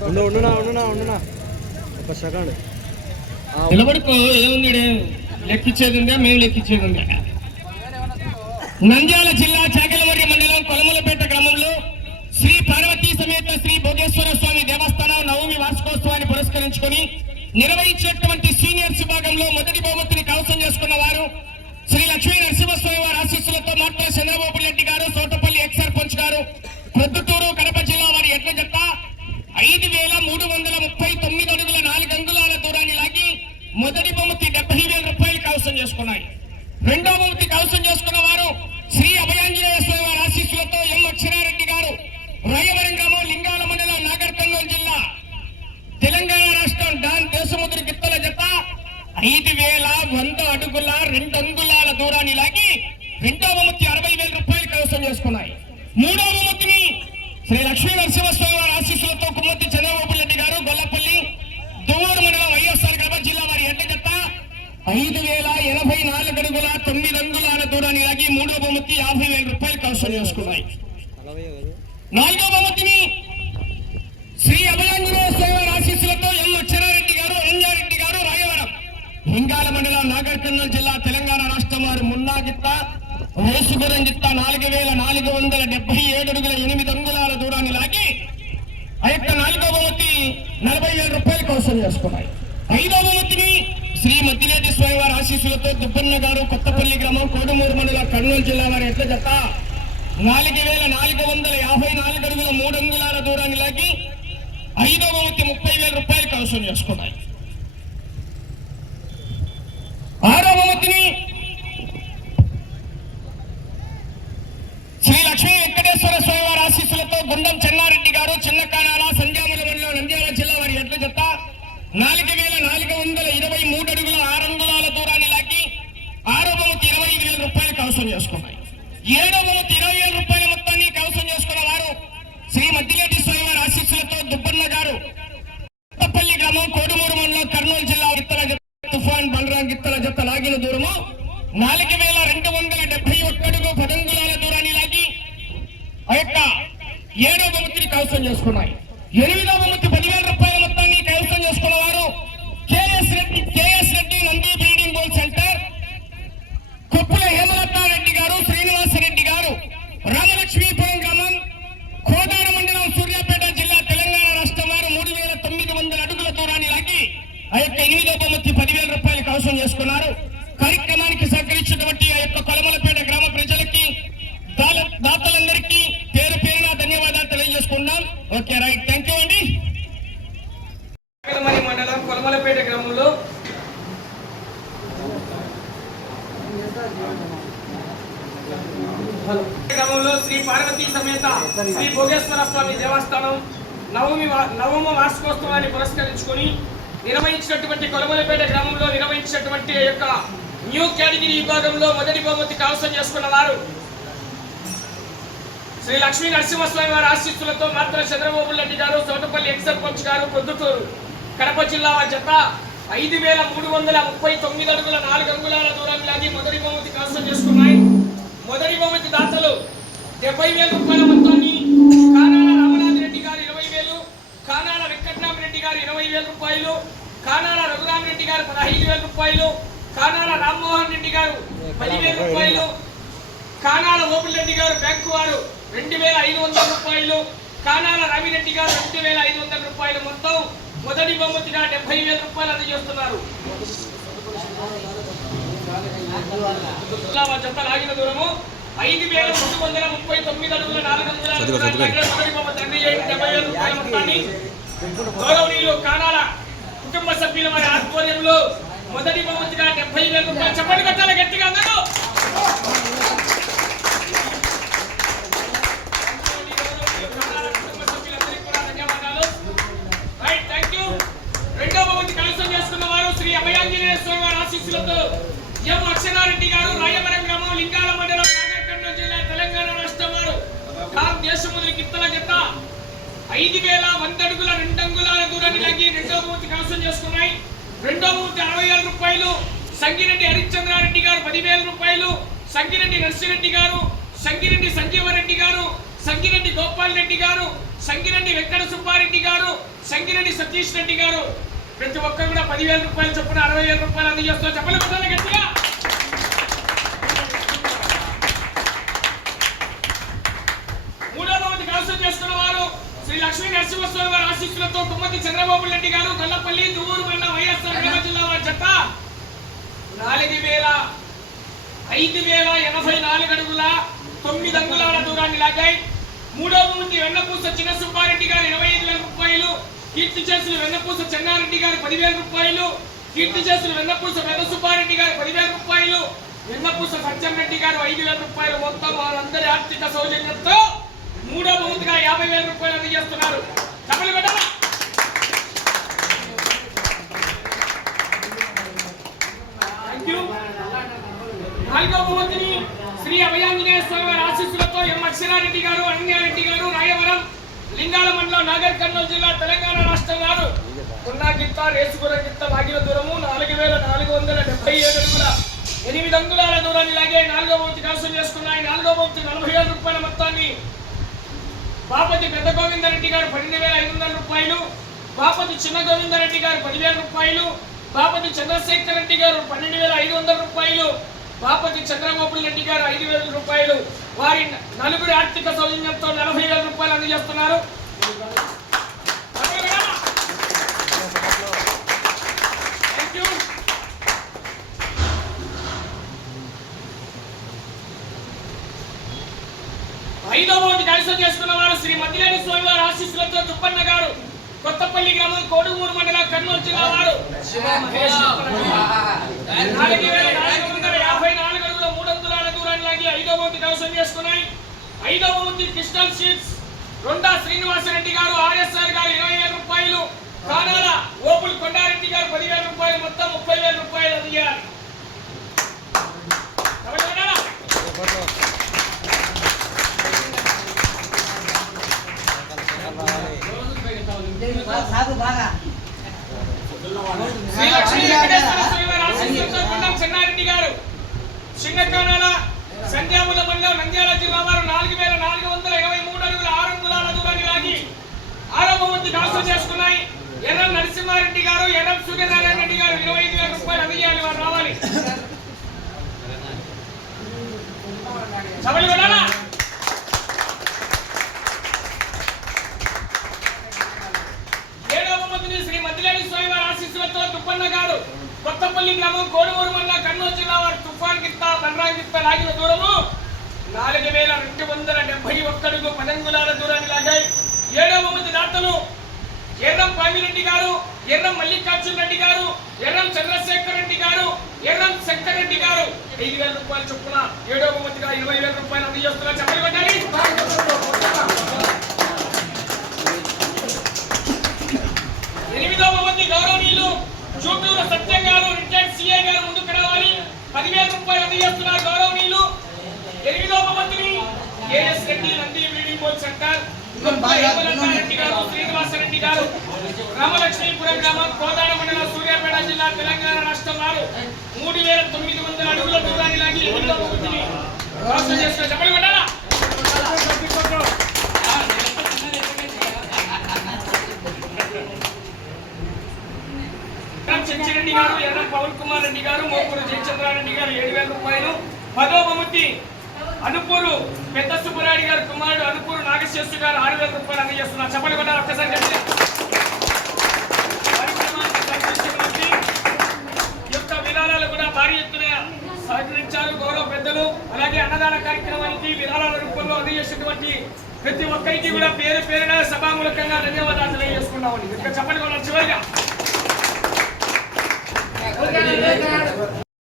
ఒక సెకండ్ నిలబడుకో. ఏముంది లెక్కించేది ఉందా? మేము లెక్కించేది ఉందా? నంద్యాల జిల్లా చాకలమర్రి మండలం కొలమలపేట గ్రామంలో శ్రీ పార్వతీ సమేత శ్రీ భోగేశ్వర స్వామి దేవస్థానం నవమి వార్షికోత్సవాన్ని పురస్కరించుకొని నిర్వహించినటువంటి సీనియర్స్ విభాగంలో మొదటి బహుమతిని కైవసం చేసుకున్న వారు శ్రీ లక్ష్మీ నరసింహస్వామి వారి ఆశీస్సులతో మాట్లా చంద్రబాబు రెడ్డి గారు, సోటపల్లి ఎక్స్ సర్పంచ్ గారు, ప్రొద్దుటూరు కడప జిల్లా వారి ఎడ్ల జత 5339 అడుగుల 4 అంగుళాల దూరాన్ని లాగి మొదటి బహుమతి 70,000 రూపాయలు కైవసం చేసుకున్నాయి. రెండో బహుమతి కైవసం చేసుకున్న వారు శ్రీ అభయాంజనేయ స్వామి వారి ఆశీస్సులతో ఎం అక్షరారెడ్డి గారు, రాయవరం గ్రామం, లింగాల మండలం, నాగర్ కర్నూలు జిల్లా, తెలంగాణ రాష్ట్రం, డాన్ దేశముద్రి గిత్తల జత 5,100 అడుగుల 2 అంగుళాల దూరాన్ని లాగి రెండో బహుమతి 60,000 రూపాయలు కైవసం చేసుకున్నాయి. మూడో బహుమతిని శ్రీ లక్ష్మీ నరసింహస్వామి వారి ఆశీస్సులతో కుమ్మతి చంద్రబాబు రెడ్డి గారు, గొల్లపల్లి, దువ్వూరు మండలం, వైఎస్ఆర్ కడప జిల్లా వారి ఎడ్ల జత 5,084 అడుగుల 9 అంగుళాల దూరాన్ని లాగి మూడో బహుమతి 50,000 రూపాయలు కైవసం చేసుకున్నాయి. నాలుగో బహుమతిని శ్రీ అభయాంజనేయ స్వామి వారి ఆశీస్సులతో ఎం అక్షరారెడ్డి గారు, రంజారెడ్డి గారు, రాయవరం, లింగాల మండలం, నాగర్ కర్నూలు జిల్లా, తెలంగాణ రాష్ట్రం వారు మున్నా గిత్త, రేసుగురం గిత్త 4,477 అడుగుల 8 అంగుళాల దూరాన్ని లాగి ఆ యొక్క నాలుగో బహుమతి 40,000 రూపాయలు కైవసం చేసుకున్నాయి. ఐదో బహుమతిని శ్రీ మద్దిరెడ్డి స్వామి వారి ఆశీస్సులతో దుబ్బన్న గారు, కొత్తపల్లి గ్రామం, కోడుమూరు మండలం, కర్నూలు జిల్లా వారి ఎడ్ల జత 4,454 అడుగుల 3 అంగుళాల దూరాన్ని లాగి ఐదో బహుమతి 30,000 రూపాయలు కైవసం చేసుకున్నాయి. ఆరో బహుమతిని శ్రీ లక్ష్మీ వెంకటేశ్వర స్వామి వారి ఆశీస్సులతో గుండం చెన్నారెడ్డి గారు, చిన్న కానాల, సంజాముల మండలం, నంద్యాల జిల్లా వారి ఎడ్ల జత 4,423 అడుగుల 6 అంగుళాల దూరాన్ని లాగి ఆరో బహుమతి 25,000 రూపాయలు కైవసం చేసుకున్నాయి. ఏడో బహుమతి 20,000 రూపాయల మొత్తాన్ని కైవసం చేసుకున్న వారు శ్రీ మద్దిరెడ్డి స్వామి వారి ఆశీస్సులతో దుబ్బన్న గారు, కొత్తపల్లి గ్రామం, కోడుమూరు మండలం, కర్నూలు జిల్లా, గిత్తల జత, తుఫాన్ బలరాం గిత్తల జత లాగిన దూరము 4,271 అడుగు 10 అంగుళాల దూరాన్ని లాగి ఆ యొక్క ఏడో బహుమతిని కైవసం చేసుకున్నాయి. ఎనిమిదో బహుమతి 10,000 రూపాయల మొత్తాన్ని కైవసం చేసుకున్న వారు కేఎస్ రెడ్డి నంది బ్రీడింగ్ బోల్ సెంటర్, కొప్పుల హేమలతారెడ్డి గారు, శ్రీనివాసరెడ్డి గారు, రామలక్ష్మీపురం గ్రామం, కోదాడ మండలం, సూర్యాపేట జిల్లా, తెలంగాణ రాష్ట్రం వారు 3,900 అడుగుల దూరాన్ని లాగి ఆ యొక్క ఎనిమిదో బహుమతి 10,000 రూపాయలు కైవసం చేసుకున్నారు. కార్యక్రమానికి సహకరించినటువంటి ఆ యొక్క కొలమలపేట గ్రామ ప్రజలకి, దాతలందరికీ పేరు పేరున ధన్యవాదాలు తెలియజేసుకున్నాం. ఓకే, రైట్, థ్యాంక్ యూ అండి. మండలం కొలమలపేట గ్రామంలో శ్రీ పార్వతీ సమేత శ్రీ భోగేశ్వర స్వామి దేవస్థానం నవమ వార్షికోత్సవాన్ని పురస్కరించుకొని నిర్వహించినటువంటి కొలమలపేట గ్రామంలో నిర్వహించినటువంటి యొక్క న్యూ కేటగిరీ విభాగంలో మొదటి బహుమతి కైవసం చేసుకున్న వారు శ్రీ లక్ష్మీ నరసింహస్వామి వారి ఆశీస్సులతో మాత్రం చంద్రబాబు రెడ్డి గారు, సోటపల్లి ఎక్స్ సర్పంచ్ గారు, ప్రొద్దుటూరు కడప జిల్లా వారి జత 5,339 అడుగుల 4 అంగుళాల దూరాన్ని లాగి మొదటి బహుమతి కైవసం చేసుకున్నాయి. మొదటి బహుమతి దాతలు 70,000 రూపాయల మొత్తాన్ని కానాల రామనాథరెడ్డి గారు 20,000, కానాల వెంకటరామరెడ్డి గారు 20,000 రూపాయలు, కానాల రఘురామరెడ్డి గారు 15,000 రూపాయలు, కానాల రామ్మోహన్ రెడ్డి గారు 10,000 రూపాయలు, కానాల ఓపిరెడ్డి గారు బ్యాంకు వారు 2,500 రూపాయలు, కానాల రవిరెడ్డి గారు 2,500 రూపాయలు, మొత్తం మొదటి బహుమతిగా 70,000 రూపాయలు అందజేస్తున్నారు. జత లాగిన దూరము 5,339 అడుగుల 4 అంగుళాల మొదటి బహుమతి అందజేయడం 70,000 రూపాయల మొత్తాన్ని గౌరవనీయులు కానాల కుటుంబ సభ్యుల వారి ఆధ్వర్యంలో మొదటి బహుమతిగా 70,000 రూపాయలు. చెప్పండి కట్టాలి గట్టిగా అందరూ. రెండో బహుమతి కైవసం చేసుకున్న వారు శ్రీ అభయాంజనేయ స్వామి వారి ఆశీస్సులతో ఎం అక్షరారెడ్డి గారు, రాయవరం గ్రామం, లింగాల మండలం, నాగర్ కర్నూలు జిల్లా, తెలంగాణ రాష్ట్రం వారు డాన్ దేశముద్రి గిత్తల జత 5,100 అడుగుల 2 అంగుళాల దూరాన్ని లాగి రెండో బహుమతి కైవసం చేసుకున్నాయి. రెండో బహుమతి 60,000 రూపాయలు. సంగిరెడ్డి హరిశ్చంద్రారెడ్డి గారు 10,000 రూపాయలు, సంగిరెడ్డి నర్సిరెడ్డి గారు, సంగిరెడ్డి సంజీవరెడ్డి గారు, సంగిరెడ్డి గోపాల్ రెడ్డి గారు, సంగిరెడ్డి వెంకట సుబ్బారెడ్డి గారు, శంకిరెడ్డి సతీష్ రెడ్డి గారు ప్రతి ఒక్కరు కూడా 10,000 రూపాయలు చొప్పున 60,000 రూపాయలు అందజేస్తున్నారు. చెప్పలు కొట్టాలి గట్టిగా. మూడో బహుమతి కైవసం చేసుకున్న వారు శ్రీ లక్ష్మీ నరసింహస్వామి వారి ఆశీస్సులతో తుమ్మతి చంద్రబాబు రెడ్డి గారు గొల్లపల్లి దువ్వూరు మండలం వైఎస్ఆర్ కడప జిల్లా వారి జత 5,084 అడుగుల 9 అంగుళాల దూరాన్ని లాగాయి. మూడో బహుమతి వెన్నపూస చిన్న సుబ్బారెడ్డి గారు 25,000 రూపాయలు, కీర్తి చేసులు వెన్నపూస చెన్నారెడ్డి గారు 10,000 రూపాయలు, కీర్తి చేసులు వెన్నపూస పెద్ద సుబ్బారెడ్డి గారు 10,000 రూపాయలు, వెన్నపూస సత్యంరెడ్డి గారు 5,000 రూపాయలు. మొత్తం వారందరి ఆర్థిక సౌజన్యంతో మూడో బహుమతిగా 50,000 రూపాయలు అందజేస్తున్నారు. డబ్బులు పెట్టాలా? నాలుగో బహుమతిని శ్రీ అభయాంజనేయ స్వామి వారి ఆశీస్సులతో ఎం అక్షరారెడ్డి గారు, అన్యారెడ్డి గారు, రాయవరం లింగాల మండలం నాగర్ కర్నూలు జిల్లా తెలంగాణ రాష్ట్రం వారు కొన్నా గిత్త రేసుగుర్రం గిత్త లాగిన దూరము 4,477 అడుగుల 8 అంగుళాల దూరాన్ని లాగే నాలుగో బహుమతి కైవసం చేసుకున్నాయి. నాలుగో బహుమతి 40,000 రూపాయల మొత్తాన్ని బాపతి పెద్ద గోవిందరెడ్డి గారు 12,500 రూపాయలు, బాపతి చిన్న గోవిందరెడ్డి గారు 10,000 రూపాయలు, బాపతి చంద్రశేఖర్ రెడ్డి గారు 12,500 రూపాయలు, బాపతి చంద్రబాబు రెడ్డి గారు 5,000 రూపాయలు. వారి నలుగురి ఆర్థిక సౌజన్యంతో 40,000 రూపాయలు అందజేస్తున్నారు. ఐదో బహుమతి కైవసం చేసుకున్న వారు శ్రీ మద్దిలేని స్వామి వారి ఆశీస్సులతో తుప్పన్న గారు కొత్తపల్లి గ్రామం కోడుమూరు మండలం కర్నూలు జిల్లా వారు 4,454 అడుగుల 3 అంగుళాల దూరాన్ని లాగి ఐదో బహుమతి కైవసం చేసుకున్నాయి. ఐదో బహుమతి క్రిస్టల్ షీట్స్ రొండా శ్రీనివాసరెడ్డి గారు, ఆర్ఎస్ఆర్ గారు 20,000 రూపాయలు, కానాల ఓపుల్ కొండారెడ్డి గారు 10,000 రూపాయలు, మొత్తం 30,000 రూపాయలు అందజేయాలి. శ్రీ లక్ష్మీ వెంకటేశ్వర స్వామి వారి ఆశీస్సులతో కొండం చెన్నారెడ్డి గారు సింగకానాల సంధ్యాముల మండలం నంద్యాల జిల్లా వారు 4,423 అడుగుల 6 అంగుళాల దూరాన్ని లాగి ఆరో బహుమతి కైవసం చేసుకున్నాయి. ఎర్రం నరసింహారెడ్డి గారు, ఎర్రం సూర్యనారాయణ రెడ్డి గారు 25,000 రూపాయలు అందజేయాలి. వారు రావాలి. సభలు వెళ్ళాలా? ఏడో బహుమతిని శ్రీ మద్దిలేని స్వామి వారి ఆశీస్సులతో తుప్పన్న గారు కొత్తపల్లి గ్రామం కోడుమూరు మండలం కర్నూలు జిల్లా వారు తుఫాన్ గిత్త బండ్రాంగ్ గిత్త లాగిన దూరము 4,271 అడుగు 10 అంగుళాల దూరాన్ని లాగాయి. ఏడో బహుమతి దాతలు ఎర్రం పామిరెడ్డి గారు, ఎర్రం మల్లికార్జున రెడ్డి గారు, ఎర్రం చంద్రశేఖర్ రెడ్డి గారు, ఎర్రం శంకర్ రెడ్డి గారు 5,000 రూపాయలు చొప్పున ఏడో బహుమతిగా 20,000 రూపాయలు అందజేస్తున్నారు. చెప్పలు కొట్టాలి. ఎనిమిదో బహుమతి గౌరవనీయులు చూటూరు సత్యం గారు, రిటైర్డ్ సిఐ గారు ముందుకు రావాలి. 10,000 రూపాయలు అందజేస్తున్నారు గౌరవనీయులు. ఎనిమిదో బహుమతిని AS Reddy Nandi wedding centre Reddy గారు, శ్రీనివాసరెడ్డి గారు, రామలక్ష్మీపురం గ్రామం కోదాడ మండలం సూర్యాపేట జిల్లా తెలంగాణ రాష్ట్రం వారు 3,900 అడుగుల దూరాన్ని లాగి ఎనిమిదో బహుమతిని కైవసం చేసుకున్నారు. చెప్పలు కొట్టాలా? చెంచిరెడ్డి గారు, ఎర్రం పవన్ కుమార్ రెడ్డి గారు, మోపూరు జయచంద్రారెడ్డి గారు 7,000 రూపాయలు. పదో బహుమతి అనుపూరు పెద్ద సుబ్బరాయుడు గారు కుమారుడు అనుపూరు నాగశేషు గారు 6,000 రూపాయలు అందజేస్తున్నారు. చెప్పలు కొట్టాలి ఒక్కసారి కలిసి. ఈ యొక్క విరాళాలు కూడా భారీ ఎత్తున సహకరించారు గౌరవ పెద్దలు. అలాగే అన్నదాన కార్యక్రమానికి విరాళాల రూపంలో అందజేసినటువంటి ప్రతి ఒక్కరికి కూడా పేరు పేరున సభామూలకంగా ధన్యవాదాలు తెలియజేసుకున్నామని. ఇంకా చెప్పలు